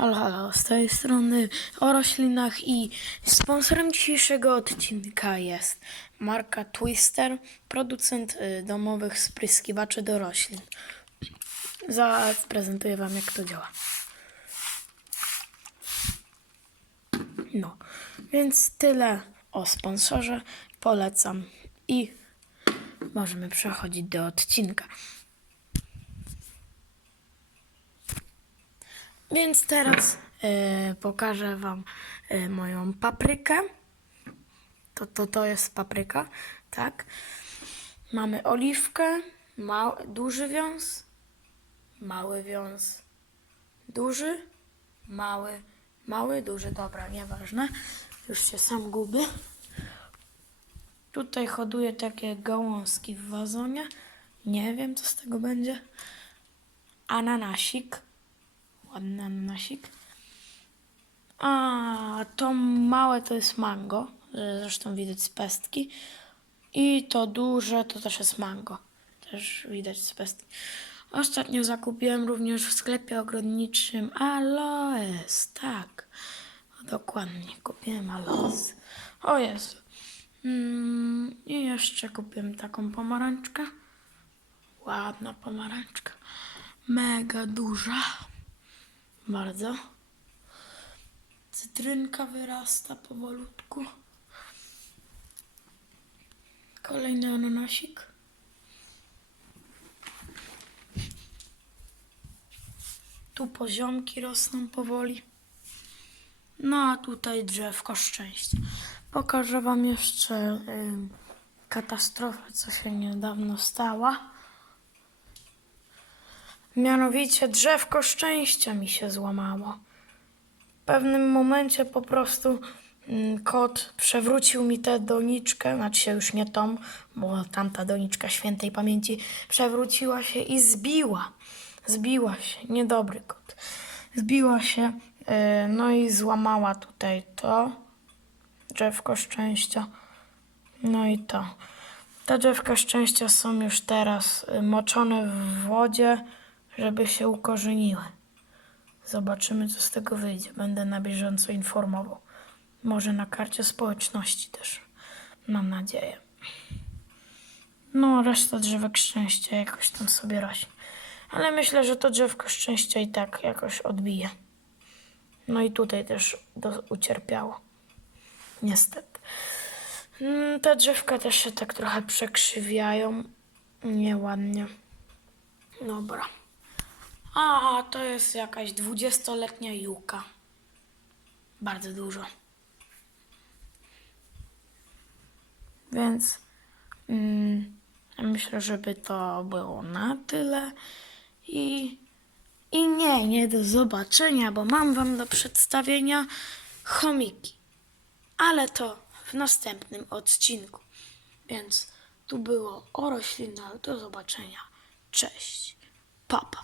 Halo, halo, z tej strony o roślinach i sponsorem dzisiejszego odcinka jest marka Twister, producent y, domowych spryskiwaczy do roślin. Zaraz prezentuję Wam jak to działa. No, więc tyle o sponsorze, polecam i możemy przechodzić do odcinka. Więc teraz e, pokażę Wam e, moją paprykę. To, to, to jest papryka, tak. Mamy oliwkę, duży wiąz, mały wiąz, duży, mały, mały, duży. Dobra, nieważne. Już się sam gubię. Tutaj hoduję takie gałązki w wazonie. Nie wiem, co z tego będzie. Ananasik. Ładny ananasik. A to małe to jest mango. Zresztą widać z pestki. I to duże to też jest mango. Też widać z pestki. Ostatnio zakupiłem również w sklepie ogrodniczym aloes. Tak. Dokładnie. Kupiłem aloes. O Jezu. Mm, I jeszcze kupiłem taką pomarańczkę. Ładna pomarańczka. Mega duża. Bardzo. Cytrynka wyrasta powolutku. Kolejny ananasik. Tu poziomki rosną powoli. No a tutaj drzewko szczęścia. Pokażę Wam jeszcze ym, katastrofę, co się niedawno stała. Mianowicie drzewko szczęścia mi się złamało. W pewnym momencie po prostu mm, kot przewrócił mi tę doniczkę, znaczy się już nie tą, bo tamta doniczka świętej pamięci przewróciła się i zbiła. Zbiła się, niedobry kot. Zbiła się, yy, no i złamała tutaj to drzewko szczęścia. No i to. Te drzewka szczęścia są już teraz y, moczone w wodzie, żeby się ukorzeniły. Zobaczymy, co z tego wyjdzie. Będę na bieżąco informował. Może na karcie społeczności też. Mam nadzieję. No, reszta drzewek szczęścia jakoś tam sobie rośnie. Ale myślę, że to drzewko szczęścia i tak jakoś odbije. No i tutaj też do, ucierpiało. Niestety. Mm, Te drzewka też się tak trochę przekrzywiają. Nieładnie. Dobra. A, to jest jakaś dwudziestoletnia juka. Bardzo dużo. Więc mm, myślę, żeby to było na tyle. I, I nie, nie do zobaczenia, bo mam wam do przedstawienia chomiki. Ale to w następnym odcinku. Więc tu było o roślinach. Do zobaczenia. Cześć. Papa.